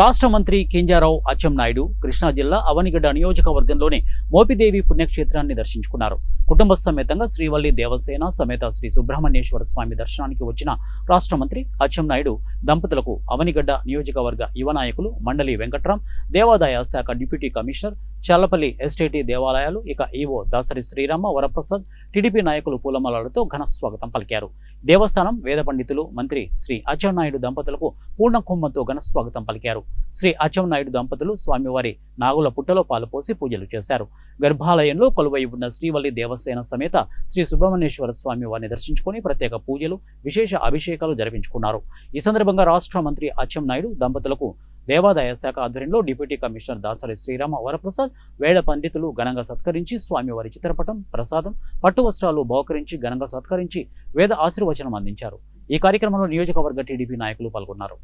రాష్ట్ర మంత్రి కింజారావు అచ్చెన్నాయుడు కృష్ణా జిల్లా అవనిగడ్డ నియోజకవర్గంలోని మోపిదేవి పుణ్యక్షేత్రాన్ని దర్శించుకున్నారు. కుటుంబ సమేతంగా శ్రీవల్లి దేవసేన సమేత శ్రీ సుబ్రహ్మణ్యేశ్వర స్వామి దర్శనానికి వచ్చిన రాష్ట్ర మంత్రి అచ్చెన్నాయుడు దంపతులకు అవనిగడ్డ నియోజకవర్గ యువ నాయకులు మండలి వెంకట్రాం, దేవాదాయ శాఖ డిప్యూటీ కమిషనర్, చల్లపల్లి ఎస్టేటీ దేవాలయాలు ఇక ఈవో దాసరి శ్రీరామ వరప్రసాద్, టీడీపీ నాయకులు పూలమాలలతో ఘన స్వాగతం పలికారు. దేవస్థానం వేద పండితులు మంత్రి శ్రీ అచ్చెన్నాయుడు దంపతులకు పూర్ణ కుంభంతో ఘన స్వాగతం పలికారు. శ్రీ అచ్చెన్నాయుడు దంపతులు స్వామివారి నాగుల పుట్టలో పాలుపోసి పూజలు చేశారు. గర్భాలయంలో కొలువై ఉన్న శ్రీవల్లి దేవసేన సమేత శ్రీ సుబ్రహ్మణ్యేశ్వర స్వామి వారిని దర్శించుకుని ప్రత్యేక పూజలు, విశేష అభిషేకాలు జరిపించుకున్నారు. ఈ సందర్భంగా రాష్ట్ర మంత్రి అచ్చెన్నాయుడు దంపతులకు దేవాదాయ శాఖ ఆధ్వర్యంలో డిప్యూటీ కమిషనర్ దాసరి శ్రీరామ వరప్రసాద్, వేద పండితులు ఘనంగా సత్కరించి స్వామివారి చిత్రపటం, ప్రసాదం, పట్టు వస్త్రాలు బహుకరించి ఘనంగా సత్కరించి వేద ఆశీర్వచనం అందించారు. ఈ కార్యక్రమంలో నియోజకవర్గ టీడీపీ నాయకులు పాల్గొన్నారు.